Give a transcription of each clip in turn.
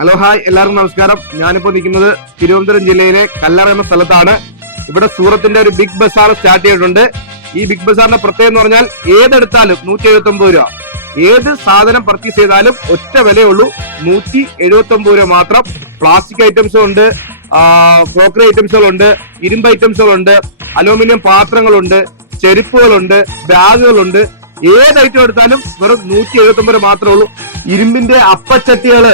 Hello hi, എല്ലാവർക്കും നമസ്കാരം. ഞാനിപ്പോ നിൽക്കുന്നത് തിരുവനന്തപുരം ജില്ലയിലെ കല്ലറ എന്ന സ്ഥലത്താണ്. ഇവിടെ സൂറത്തിന്റെ ഒരു ബിഗ് ബസാർ സ്റ്റാർട്ട് ചെയ്തിട്ടുണ്ട്. ഈ ബിഗ് ബസാറിന്റെ പ്രത്യേകത എന്ന് പറഞ്ഞാൽ ഏതെടുത്താലും 179 രൂപ. ഏത് സാധനം പർച്ചേസ് ചെയ്താലും ഒറ്റ വിലയുള്ളൂ, 179 രൂപ മാത്രം. പ്ലാസ്റ്റിക് ഐറ്റംസും ഉണ്ട്, ക്രോക്കറി ഐറ്റംസുകളുണ്ട്, ഇരുമ്പ് ഐറ്റംസുകളുണ്ട്, അലൂമിനിയം പാത്രങ്ങളുണ്ട്, ചെരുപ്പുകളുണ്ട്, ബാഗുകളുണ്ട്. ഏത് ഐറ്റം എടുത്താലും വെറും 179 മാത്രമേ ഉള്ളൂ. ഇരുമ്പിന്റെ അപ്പച്ചട്ടികള്,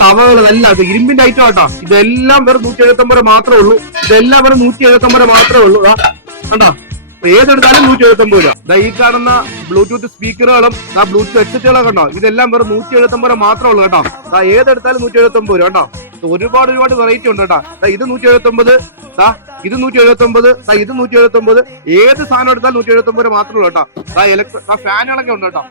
തവകള്, എല്ലാം ഇരുമ്പിന്റെ ഐറ്റം ആട്ടോ. ഇതെല്ലാം വെറും 179 മാത്രമേ ഉള്ളൂ. ഇതെല്ലാം വെറും 179 മാത്രമേ ഉള്ളൂ. കണ്ടോ, ഏതെടുത്താലും 179 രൂപ. ഈ കാണുന്ന ബ്ലൂടൂത്ത് സ്പീക്കറുകളും ബ്ലൂടൂത്ത് ഹെഡ്സെറ്റുകളൊക്കെ കണ്ടോ, ഇതെല്ലാം വെറും 179 മാത്രമേ ഉള്ളൂ കേട്ടോ. ഏതെടുത്താലും 179 രൂപ കേട്ടോ. ഒരുപാട് വെറൈറ്റി ഉണ്ട് കേട്ടോ. ഇത് 179, ഇത് 179, ഇത് 179. ഏത് സാധനം എടുത്താലും 179 മാത്രമേ ഉള്ളൂ കേട്ടോ. ഫാനുകളൊക്കെ ഉണ്ട് കേട്ടോ.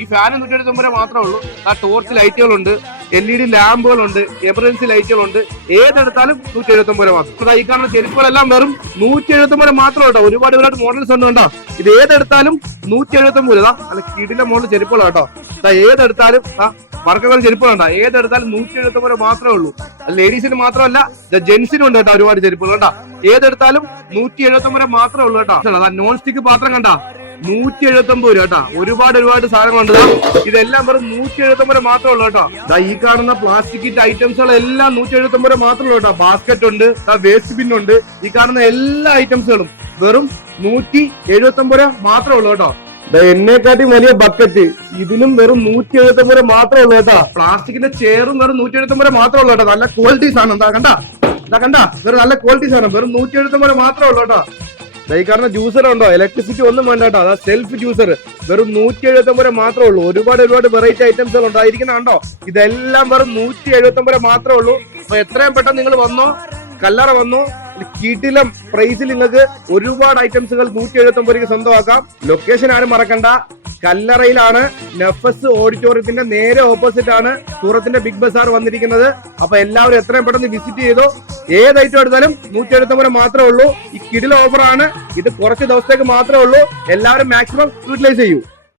ഈ ഫാന് 179 മാത്രമേ ഉള്ളൂ. ടോർച്ച് ലൈറ്റുകളുണ്ട്, LED ലാമ്പുകളുണ്ട്, എമർജൻസി ലൈറ്റുകളുണ്ട്. ഏതെടുത്താലും 179 മാത്രം. ഈ കാണുന്ന ചെരുപ്പുകളെല്ലാം വെറും 179 മാത്രമേ കേട്ടോ. ഒരുപാട് മോഡൽസ് ഉണ്ട് കേട്ടോ. ഇത് ഏതെടുത്താലും 179 രൂപ. അല്ല, കിടിലെ മോഡൽ ചെരുപ്പുകൾ കേട്ടോ. ഏതെടുത്താലും വർക്കുകൾ ചെരുപ്പുകളുണ്ടോ, ഏതെടുത്താലും 179 മാത്രമേ ഉള്ളൂ. ലേഡീസിന് മാത്രമല്ല, ജെന്റ്സിനും ഉണ്ട് കേട്ടോ ഒരുപാട് ചെരുപ്പുകൾ കേട്ടോ. ഏതെടുത്താലും 179 മാത്രമേ ഉള്ളൂ കേട്ടോ. നോൺ സ്റ്റിക്ക് പാത്രം കണ്ട 179 രൂപ കേട്ടോ. ഒരുപാട് സാധനങ്ങളുണ്ട്. ഇതെല്ലാം വെറും 179 മാത്രമേ ഉള്ളൂ കേട്ടോ. ഈ കാണുന്ന പ്ലാസ്റ്റിക് ഐറ്റംസുകളെല്ലാം 179 മാത്രമേ ഉള്ളൂ കേട്ടോ. ബാസ്ക്കറ്റ് ഉണ്ട്, വേസ്റ്റ് ബിൻ ഉണ്ട്. ഈ കാണുന്ന എല്ലാ ഐറ്റംസുകളും വെറും 179 മാത്രമേ ഉള്ളൂ കേട്ടോ. എന്നെക്കാട്ടി വലിയ ബക്കറ്റ്, ഇതിനും വെറും 179 മാത്രമേ ഉള്ളൂ കേട്ടോ. പ്ലാസ്റ്റിക്കിന്റെ ചെയറും വെറും 179 മാത്രമേ ഉള്ളൂ കേട്ടോ. നല്ല ക്വാളിറ്റി സാധനം. കണ്ട വെറും നല്ല ക്വാളിറ്റി സാധനം, വെറും 179 മാത്രമേ ഉള്ളൂ കേട്ടോ. ഈ കാണുന്ന ജ്യൂസർ ഉണ്ടോ, ഇലക്ട്രിസിറ്റി ഒന്നും വേണ്ട കേട്ടോ. അതാ സെൽഫ് ജ്യൂസർ, വെറും 179 മാത്രമേ ഉള്ളൂ. ഒരുപാട് വെറൈറ്റി ഐറ്റംസുകൾ ഉണ്ടായിരിക്കുന്ന കണ്ടോ. ഇതെല്ലാം വെറും 179 മാത്രമേ ഉള്ളൂ. അപ്പൊ എത്രയും പെട്ടെന്ന് നിങ്ങൾ വന്നോ, കല്ലറ വന്നോ. കിടിലം പ്രൈസിൽ നിങ്ങൾക്ക് ഒരുപാട് ഐറ്റംസുകൾ 179 സ്വന്തമാക്കാം. ലൊക്കേഷൻ ആരും മറക്കണ്ട, കല്ലറയിലാണ്. നെഫസ് ഓഡിറ്റോറിയത്തിന്റെ നേരെ ഓപ്പോസിറ്റ് ആണ് സൂറത്തിന്റെ ബിഗ് ബസാർ വന്നിരിക്കുന്നത്. അപ്പൊ എല്ലാവരും എത്രയും പെട്ടെന്ന് വിസിറ്റ് ചെയ്തോ. ഏത് ഐറ്റം എടുത്താലും 179 മാത്രമേ ഉള്ളൂ. ഈ കിടില ഓഫറാണ് ഇത്. കുറച്ച് ദിവസത്തേക്ക് മാത്രമേ ഉള്ളൂ. എല്ലാവരും മാക്സിമം യൂട്ടിലൈസ് ചെയ്യൂ.